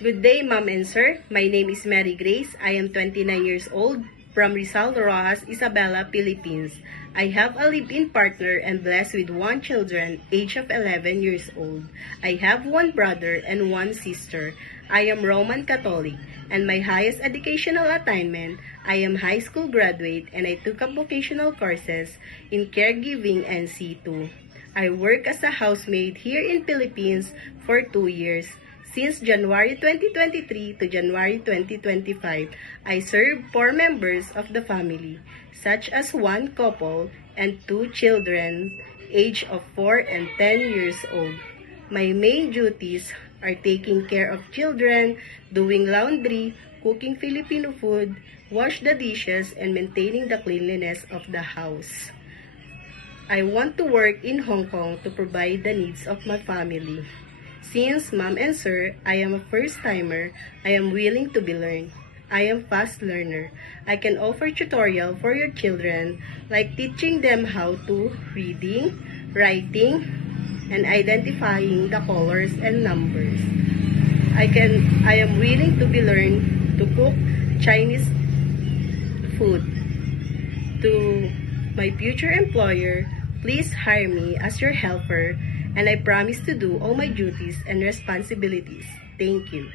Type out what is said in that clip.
Good day, Ma'am and Sir. My name is Mary Grace. I am 29 years old from Rizal, Rojas, Isabela, Philippines. I have a live-in partner and blessed with one children, age of 11 years old. I have one brother and one sister. I am Roman Catholic, and my highest educational attainment, I am high school graduate and I took up vocational courses in caregiving and C2. I work as a housemaid here in Philippines for 2 years. Since January 2023 to January 2025, I serve 4 members of the family, such as one couple and 2 children, age of 4 and 10 years old. My main duties are taking care of children, doing laundry, cooking Filipino food, wash the dishes, and maintaining the cleanliness of the house. I want to work in Hong Kong to provide the needs of my family. Since, Ma'am and Sir, I am a first-timer, I am willing to be learned. I am fast learner. I can offer tutorial for your children, like teaching them how to reading, writing, and identifying the colors and numbers. I am willing to be learned to cook Chinese food. To my future employer, please hire me as your helper, and I promise to do all my duties and responsibilities. Thank you.